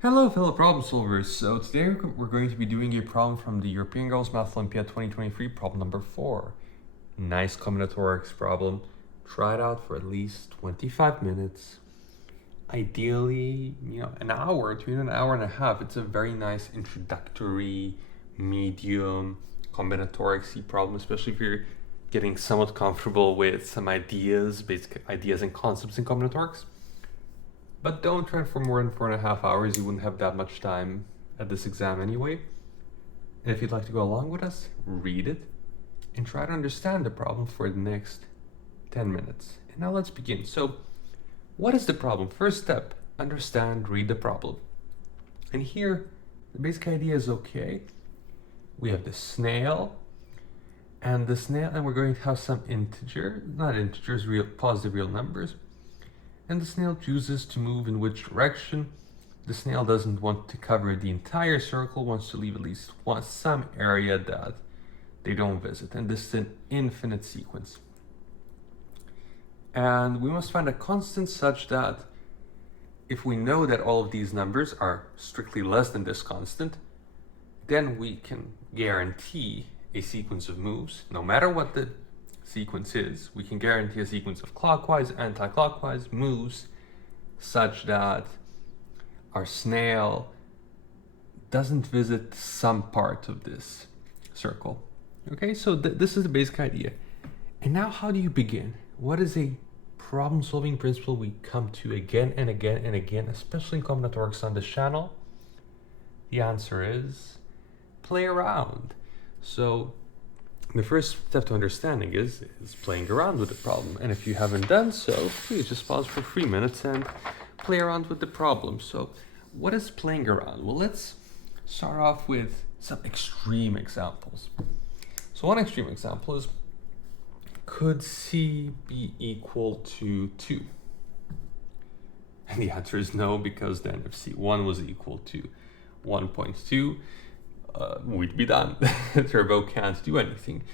Hello fellow problem solvers. So today we're going to be doing a problem from the European Girls Math Olympiad 2023, problem number 4. Nice combinatorics problem. Try it out for at least 25 minutes. Ideally, an hour to an hour and a half. It's a very nice introductory, medium combinatorics problem, especially if you're getting somewhat comfortable with some ideas, basic ideas and concepts in combinatorics. But don't try for more than 4.5 hours. You wouldn't have that much time at this exam anyway. And if you'd like to go along with us, read it and try to understand the problem for the next 10 minutes. And now let's begin. So what is the problem? First step, understand, read the problem. And here, the basic idea is okay. We have the snail, and we're going to have some positive real numbers. And the snail chooses to move in which direction. The snail doesn't want to cover the entire circle, wants to leave at least some area that they don't visit. And this is an infinite sequence. And we must find a constant such that if we know that all of these numbers are strictly less than this constant, then we can guarantee a sequence of moves, no matter what the sequence is. We can guarantee a sequence of clockwise, anti-clockwise moves such that our snail doesn't visit some part of this circle. Okay, so this is the basic idea. And now how do you begin? What is a problem-solving principle we come to again and again and again, especially in combinatorics on this channel? The answer is play around. So the first step to understanding is playing around with the problem. And if you haven't done so, please just pause for 3 minutes and play around with the problem. So what is playing around? Well, let's start off with some extreme examples. So one extreme example is, could C be equal to 2? And the answer is no, because then if C1 was equal to 1.2, we'd be done. Turbo can't do anything.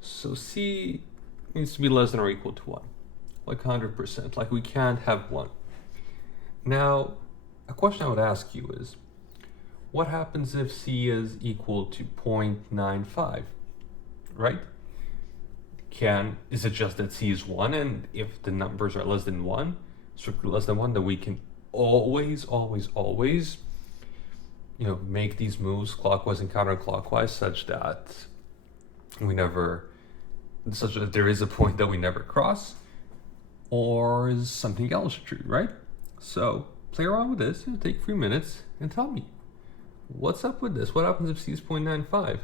So C needs to be less than or equal to 1, like 100%, like we can't have 1. Now, a question I would ask you is, what happens if C is equal to 0.95, right? Is it just that C is 1, and if the numbers are less than 1, strictly less than 1, then we can always make these moves clockwise and counterclockwise such that there is a point that we never cross? Or is something else true, right? So play around with this, take 3 minutes and tell me, what's up with this? What happens if C is 0.95?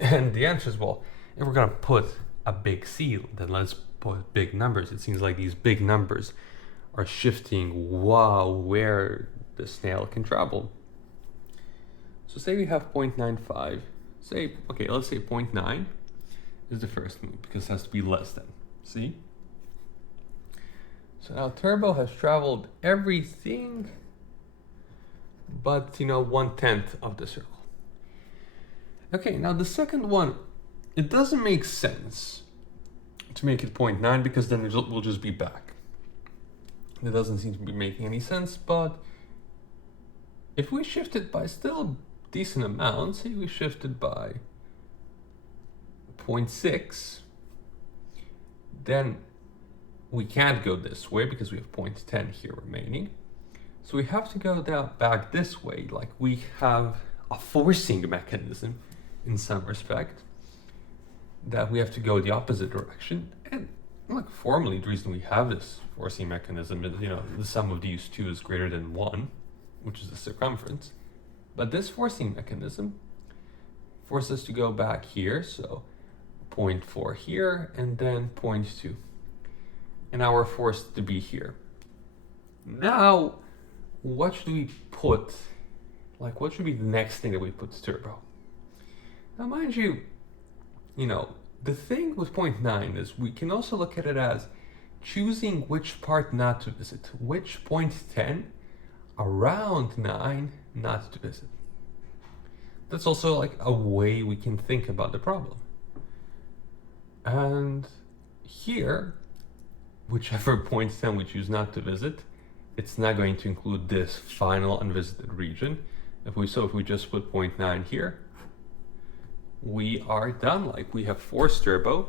And the answer is, well, if we're gonna put a big C, then let's put big numbers. It seems like these big numbers are shifting where the snail can travel. So say we have 0.95, let's say 0.9 is the first move, because it has to be less than, see? So now Turbo has traveled everything but, 1/10 of the circle. Okay, now the second one, it doesn't make sense to make it 0.9, because then we'll just be back. It doesn't seem to be making any sense, but if we shift it by still decent amount, say we shifted by 0.6, then we can't go this way because we have 0.10 here remaining. So we have to go back this way, like we have a forcing mechanism in some respect, that we have to go the opposite direction. And formally, the reason we have this forcing mechanism is, the sum of these two is greater than 1, which is the circumference. But this forcing mechanism forces us to go back here, so 0.4 here, and then 0.2. And now we're forced to be here. Now, what should we put? What should be the next thing that we put to Turbo? Now, mind you, the thing with 0.9 is we can also look at it as choosing which part not to visit, which 0.10 around 9 not to visit. That's also a way we can think about the problem. And here, whichever 0.10 we choose not to visit it's not going to include this final unvisited region. If we just put 0.9 here, we are done. Like, we have forced turbo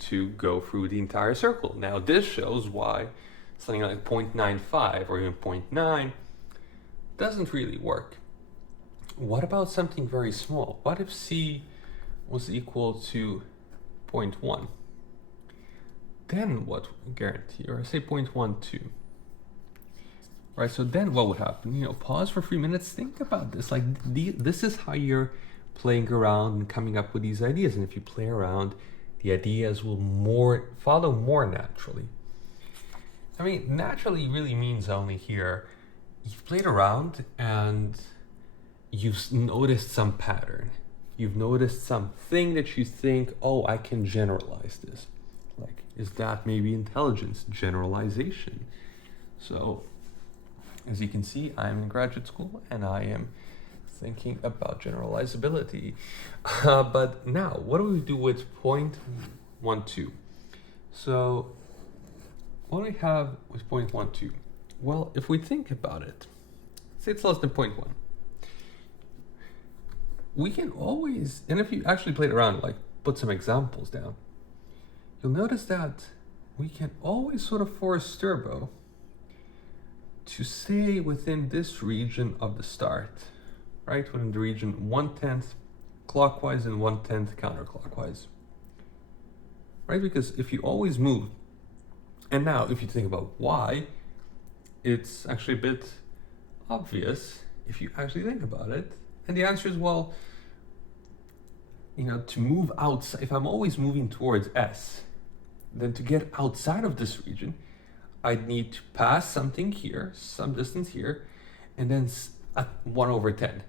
to go through the entire circle. Now this shows why something like 0.95 or even 0.9 doesn't really work. What about something very small? What if C was equal to 0.1? Then what guarantee, or say 0.12? Right, so then what would happen? You know, pause for 3 minutes, think about this. Like, this is how you're playing around and coming up with these ideas. And if you play around, the ideas will follow more naturally. I mean, naturally really means only here, you've played around and you've noticed some pattern. You've noticed something that you think, oh, I can generalize this. Like, is that maybe intelligence, generalization? So, as you can see, I'm in graduate school and I am thinking about generalizability. But now, what do we do with 0.12? So, what do we have with 0.12? Well, if we think about it, say it's less than 0.1. We can always, and if you actually played around, like put some examples down, you'll notice that we can always sort of force turbo to stay within this region of the start, right? Within the region 1/10 clockwise and 1/10 counterclockwise, right? Because if you always move, and now if you think about why, it's actually a bit obvious if you actually think about it. And the answer is, well, you know, to move outside, if I'm always moving towards S, then to get outside of this region, I'd need to pass something here, some distance here, and then 1/10.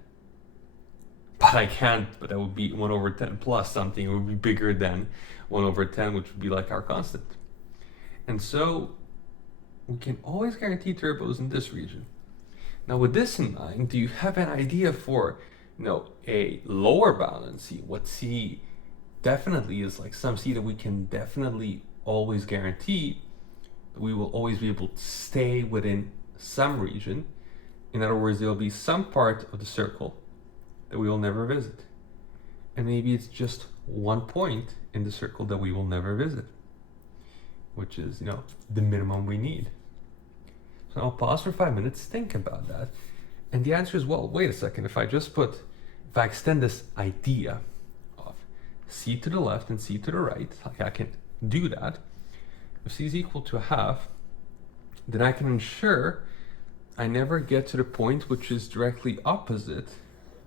But I can't, but that would be 1/10 plus something. It would be bigger than 1/10, which would be like our constant. And so we can always guarantee turbos in this region. Now, with this in mind, do you have an idea for, you know, a lower bound in C? What C definitely is, like some C that we can definitely always guarantee that we will always be able to stay within some region. In other words, there will be some part of the circle that we will never visit. And maybe it's just one point in the circle that we will never visit, which is, you know, the minimum we need. So I'll pause for 5 minutes, think about that. And the answer is, well, wait a second. If I extend this idea of C to the left and C to the right, like I can do that. If C is equal to 1/2, then I can ensure I never get to the point which is directly opposite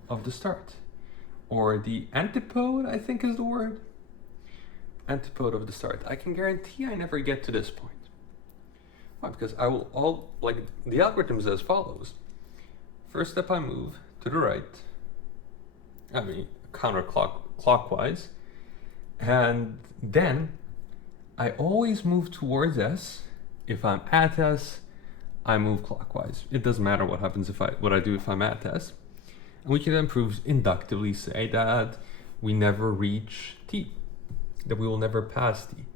of the start. Or the antipode, I think is the word. Antipode of the start. I can guarantee I never get to this point. Why? Because I will the algorithm is as follows. First step, I move to the right. I mean, counterclockwise. And then I always move towards S. If I'm at S, I move clockwise. It doesn't matter what happens what I do if I'm at S. And we can then prove inductively say that we never reach T, that we will never pass T.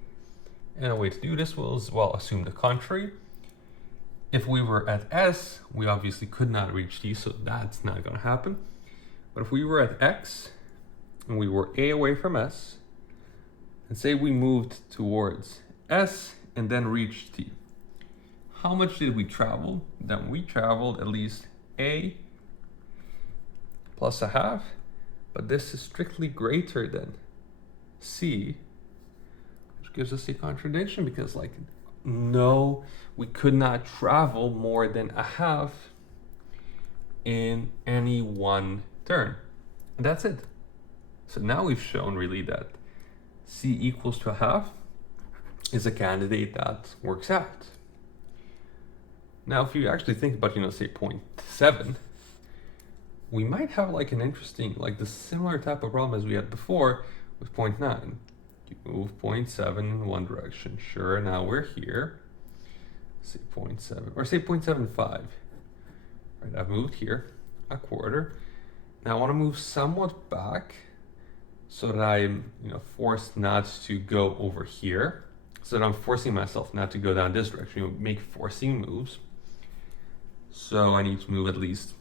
And a way to do this was, well, assume the contrary. If we were at S, we obviously could not reach T, so that's not going to happen. But if we were at X and we were A away from S, and say we moved towards S and then reached T, how much did we travel? Then we traveled at least A plus 1/2, but this is strictly greater than C, which gives us a contradiction because, like, no, we could not travel more than 1/2 in any one turn. And that's it. So now we've shown really that C equals to 1/2 is a candidate that works out. Now, if you actually think about, say 0.7, we might have like an interesting, like the similar type of problem as we had before with 0.9. You move 0.7 in one direction. Sure, now we're here. Say 0.7, or say 0.75. Right, I've moved here a quarter. Now I want to move somewhat back so that I'm, forced not to go over here. So that I'm forcing myself not to go down this direction, make forcing moves. So I need to move at least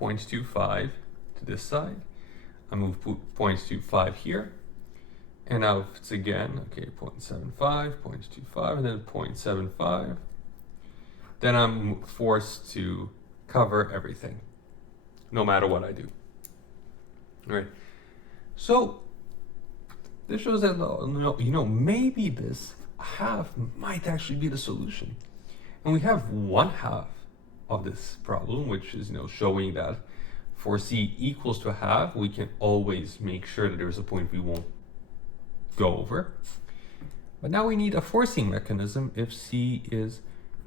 0.25 to this side. I move 0.25 here. And now if it's again, okay, 0.75, 0.25, and then 0.75, then I'm forced to cover everything, no matter what I do. All right. So this shows that, maybe this half might actually be the solution. And we have 1/2 of this problem, which is, showing that for c equals to a half, we can always make sure that there's a point we won't go over. But now we need a forcing mechanism if c is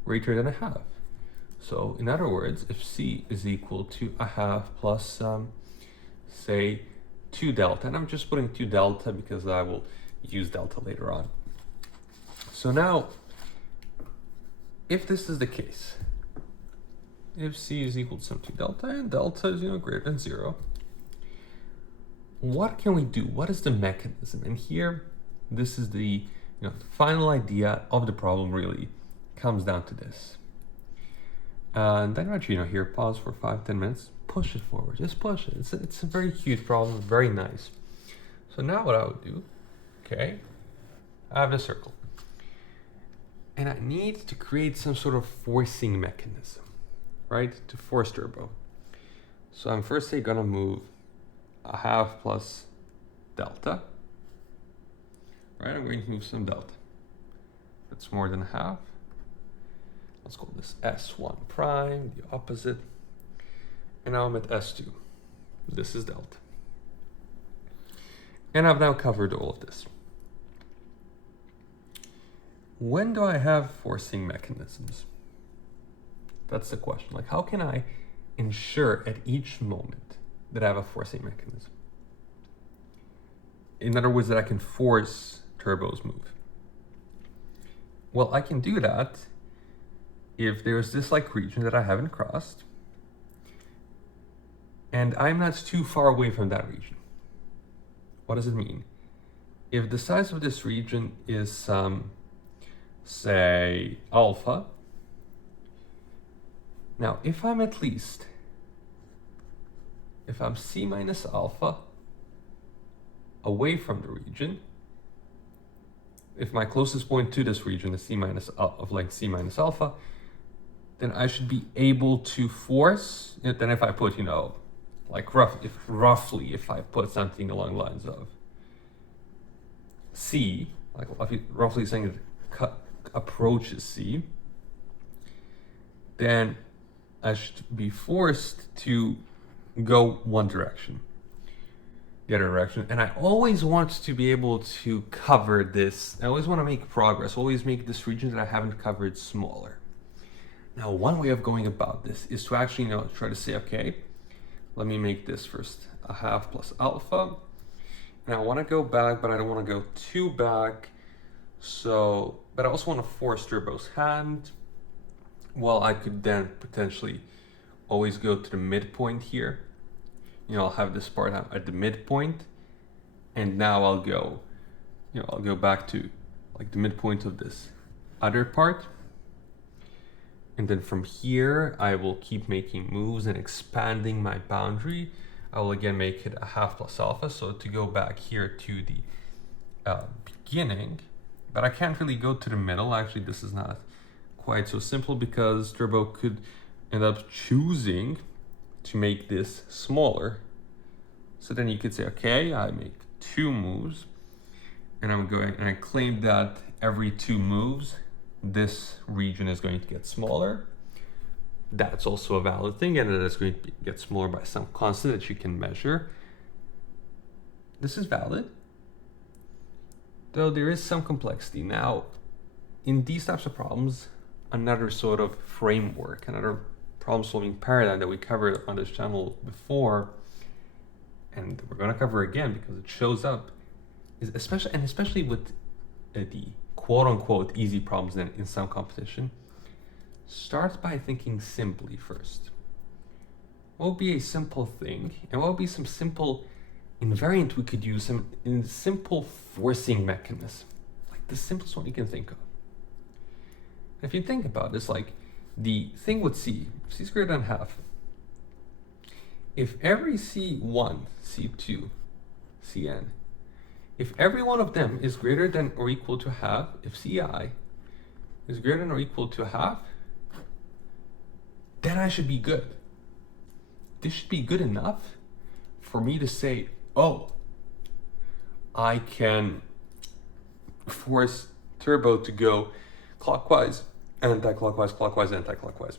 greater than a half. So in other words, if c is equal to a half plus, say, 2 delta, and I'm just putting 2 delta because I will use delta later on. So now, if this is the case, if c is equal to some 2 delta and delta is greater than 0, what can we do? What is the mechanism? And here, this is the the final idea of the problem really comes down to this. And then actually, here, pause for 5-10 minutes, push it forward, just push it. It's a very cute problem, very nice. So now what I would do, okay, I have the circle. And I need to create some sort of forcing mechanism, right, to force turbo. So I'm first gonna move a half plus delta, right? I'm going to move some delta. That's more than a half. Let's call this S1 prime, the opposite. And now I'm at S2. This is delta. And I've now covered all of this. When do I have forcing mechanisms? That's the question. Like, how can I ensure at each moment that I have a forcing mechanism? In other words, that I can force turbos move. Well, I can do that if there's this region that I haven't crossed, and I'm not too far away from that region. What does it mean? If the size of this region is say alpha, now if I'm c minus alpha away from the region, if my closest point to this region is c minus of length c minus alpha, then I should be able to force it. Then if I put, roughly, if I put something along the lines of c, roughly saying it approaches c, then I should be forced to go one direction, the other direction. And I always want to be able to cover this. I always want to make progress, always make this region that I haven't covered smaller. Now, one way of going about this is to actually, try to say, okay, let me make this first a half plus alpha. And I want to go back, but I don't want to go too back. So, but I also want to force turbo's hand. Well, I could then potentially always go to the midpoint here. I'll have this part at the midpoint. And now I'll go, I'll go back to the midpoint of this other part. And then from here, I will keep making moves and expanding my boundary. I will again make it a half plus alpha. So to go back here to the beginning, but I can't really go to the middle. Actually, this is not quite so simple because turbo could end up choosing to make this smaller. So then you could say, okay, I make 2 moves and I'm going, and I claim that every 2 moves, this region is going to get smaller. That's also a valid thing, and it is going to get smaller by some constant that you can measure. This is valid, though there is some complexity. Now, in these types of problems, another sort of framework, another problem-solving paradigm that we covered on this channel before, and we're going to cover again because it shows up, is especially with the quote-unquote easy problems in some competition, start by thinking simply first. What would be a simple thing, and what would be some simple invariant we could use, some simple forcing mechanism, like the simplest one you can think of. And if you think about this, the thing with C is greater than half. If every C1, C2, Cn, if every one of them is greater than or equal to half, if Ci is greater than or equal to half, then I should be good. This should be good enough for me to say, oh, I can force turbo to go clockwise, anti-clockwise, clockwise, anti-clockwise.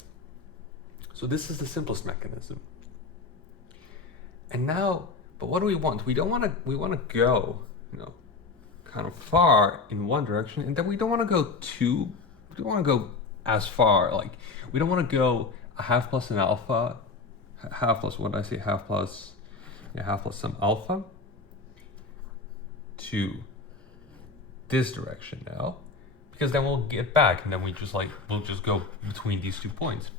So this is the simplest mechanism. And now, but what do we want? We want to go, kind of far in one direction, and then we don't want to go we don't want to go as far. Like, we don't want to go a half plus an alpha, half plus, what did I say, half plus some alpha to this direction now, because then we'll get back, and then we'll just go between these 2 points.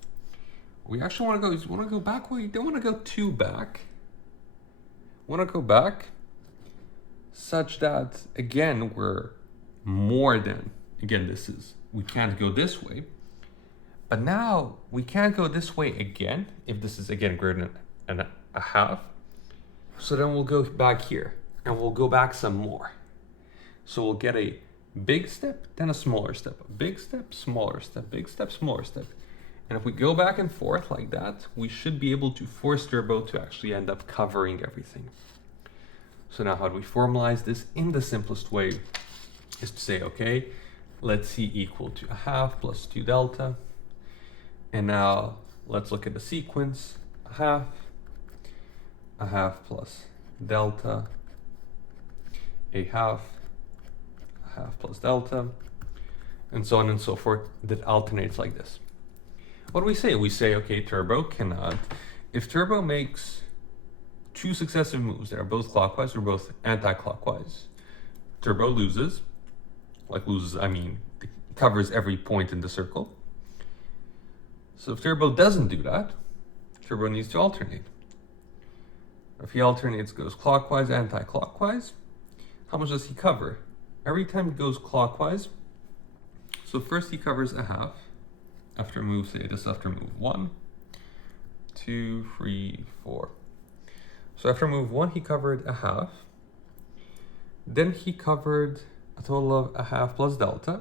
We actually want to go back. We don't want to go too back. We want to go back such that, again, we're more than, again, we can't go this way, but now we can't go this way again if this is, again, greater than a half. So then we'll go back here, and we'll go back some more. So we'll get a big step, then a smaller step, a big step, smaller step, big step, smaller step. And if we go back and forth like that, we should be able to force turbo to actually end up covering everything. So now how do we formalize this? In the simplest way is to say, okay, let C equal to a half plus 2 delta. And now let's look at the sequence. A half plus delta, a half plus delta, and so on and so forth, that alternates like this. What do we say? We say, okay, turbo cannot, if turbo makes 2 successive moves that are both clockwise or both anti-clockwise, turbo loses. Like loses, I mean, it covers every point in the circle. So if turbo doesn't do that, turbo needs to alternate. If he alternates, goes clockwise, anti-clockwise, how much does he cover? Every time it goes clockwise, so first he covers a half, after move, say this after move 1, 2, 3, 4. So after move 1, he covered a half. Then he covered a total of a half plus delta.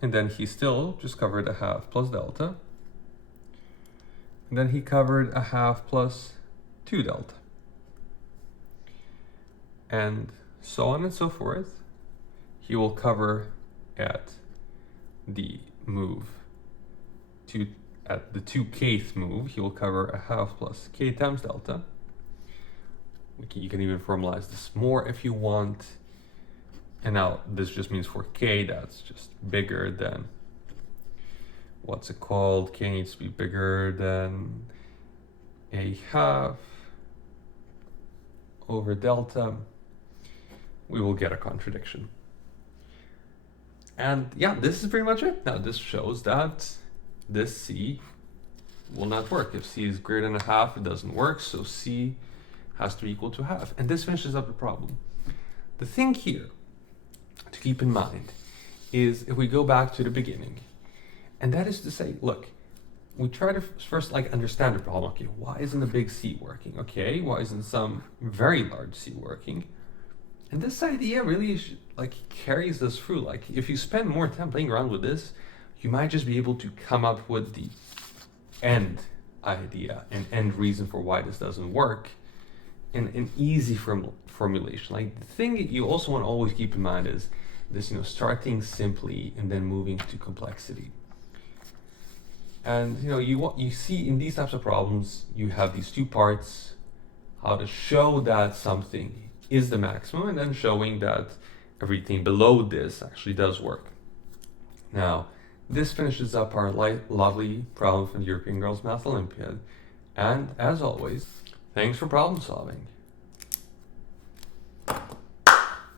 And then he still just covered a half plus delta. And then he covered a half plus 2 delta. And so on and so forth. He will cover at the move at the 2kth move, he will cover a half plus k times delta. You can even formalize this more if you want. And now this just means for k, that's just bigger than, what's it called? K needs to be bigger than a half over delta. We will get a contradiction. And yeah, this is pretty much it. Now this shows that this C will not work. If C is greater than a half, it doesn't work. So C has to be equal to half. And this finishes up the problem. The thing here to keep in mind is if we go back to the beginning, and that is to say, look, we try to first understand the problem. Okay, why isn't a big C working? Okay, why isn't some very large C working? And this idea really carries us through. If you spend more time playing around with this, you might just be able to come up with the end idea and end reason for why this doesn't work in an easy formulation. The thing that you also want to always keep in mind is this, starting simply and then moving to complexity. And you see in these types of problems, you have these 2 parts: how to show that something is the maximum, and then showing that everything below this actually does work. Now, this finishes up our lovely problem from the European Girls Math Olympiad. And as always, thanks for problem solving.